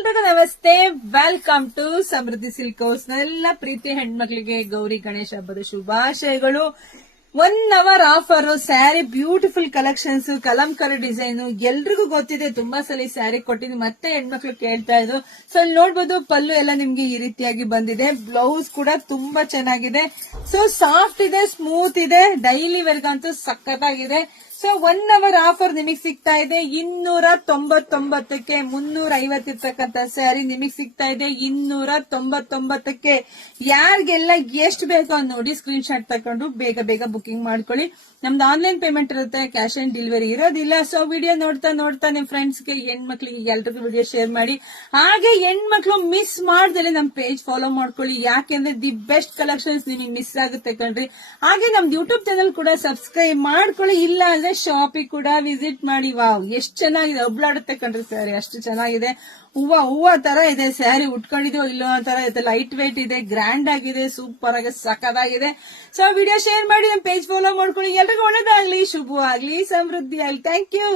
ಎಲ್ರಿಗೂ ನಮಸ್ತೆ, welcome to Samruddhi silk house. ಎಲ್ಲ ಪ್ರೀತಿ ಹೆಣ್ಮಕ್ಳಿಗೆ ಗೌರಿ ಗಣೇಶ ಹಬ್ಬದ ಶುಭಾಶಯಗಳು. 1 hour offer sari, beautiful collections, Kalamkari design ಎಲ್ರಿಗೂ ಗೊತ್ತಿದೆ. ತುಂಬಾ ಸಲ ಸ್ಯಾರಿ ಕೊಟ್ಟಿದ್ದೀನಿ, ಮತ್ತೆ ಹೆಣ್ಮಕ್ಳು ಕೇಳ್ತಾ ಇದ್ರು. ಸೊ ಅಲ್ಲಿ ನೋಡ್ಬೋದು, ಪಲ್ಲು ಎಲ್ಲ ನಿಮ್ಗೆ ಈ ರೀತಿಯಾಗಿ ಬಂದಿದೆ. ಬ್ಲೌಸ್ ಕೂಡ ತುಂಬಾ ಚೆನ್ನಾಗಿದೆ. ಸೊ ಸಾಫ್ಟ್ ಇದೆ, ಸ್ಮೂತ್ ಇದೆ, ಡೈಲಿ ವೇರ್ಗಂತೂ ಸಖತ್ತಾಗಿದೆ. ಸೊ 1 hour ಆಫರ್ ನಿಮಗೆ ಸಿಗ್ತಾ ಇದೆ 299ಕ್ಕೆ. 350 ಇರ್ತಕ್ಕಂಥ ಸ್ಯಾರಿ ನಿಮಗೆ ಸಿಗ್ತಾ ಇದೆ 299ಕ್ಕೆ. ಯಾರಿಗೆಲ್ಲ ಎಷ್ಟು ಬೇಕೋ ನೋಡಿ ಸ್ಕ್ರೀನ್ ಶಾಟ್ ತಕೊಂಡು ಬೇಗ ಬೇಗ ಬುಕಿಂಗ್ ಮಾಡ್ಕೊಳ್ಳಿ. ನಮ್ದು ಆನ್ಲೈನ್ ಪೇಮೆಂಟ್ ಇರುತ್ತೆ, ಕ್ಯಾಶ್ ಆನ್ ಡೆಲಿವರಿ ಇರೋದಿಲ್ಲ. ಸೊ ವಿಡಿಯೋ ನೋಡ್ತಾ ನೋಡ್ತಾ ನಿಮ್ ಫ್ರೆಂಡ್ಸ್ಗೆ, ಹೆಣ್ಮಕ್ಳಿಗೆ ಎಲ್ರಿಗೂ ವಿಡಿಯೋ ಶೇರ್ ಮಾಡಿ. ಹಾಗೆ ಹೆಣ್ಮಕ್ಳು ಮಿಸ್ ಮಾಡ್ದಲೆ ನಮ್ ಪೇಜ್ ಫಾಲೋ ಮಾಡ್ಕೊಳ್ಳಿ. ಯಾಕೆಂದ್ರೆ ದಿ ಬೆಸ್ಟ್ ಕಲೆಕ್ಷನ್ಸ್ ನಿಮಗೆ ಮಿಸ್ ಆಗುತ್ತೆ ಕಣ್ರಿ. ಹಾಗೆ ನಮ್ದು ಯೂಟ್ಯೂಬ್ ಚಾನಲ್ ಕೂಡ ಸಬ್ಸ್ಕ್ರೈಬ್ ಮಾಡ್ಕೊಳ್ಳಿ. ಇಲ್ಲ ಅಂದ್ರೆ ಶಾಪಿಗೆ ಕೂಡ ವಿಸಿಟ್ ಮಾಡಿ. ವಾವ್, ಎಷ್ಟು ಚೆನ್ನಾಗಿದೆ, ಒಬ್ಳಾಡುತ್ತೆ ಕಣ್ರಿ ಸ್ಯಾರಿ, ಅಷ್ಟು ಚೆನ್ನಾಗಿದೆ. ಹೂವ ತರ ಇದೆ ಸ್ಯಾರಿ. ಉಟ್ಕೊಂಡಿದೀವೋ ಇಲ್ಲೋ ತರ ಇದೆ, ಲೈಟ್ ವೇಟ್ ಇದೆ, ಗ್ರ್ಯಾಂಡ್ ಆಗಿದೆ, ಸೂಪರ್ ಆಗಿ ಸಖತ್ತಾಗಿದೆ. ಸೊ ವಿಡಿಯೋ ಶೇರ್ ಮಾಡಿ, ನಮ್ಮ ಪೇಜ್ ಫಾಲೋ ಮಾಡ್ಕೊಳ್ಳಿ. ಎಲ್ರಿಗೂ ಒಳ್ಳೇದಾಗ್ಲಿ, ಶುಭವಾಗ್ಲಿ, ಸಮೃದ್ಧಿ ಆಗ್ಲಿ. Thank you.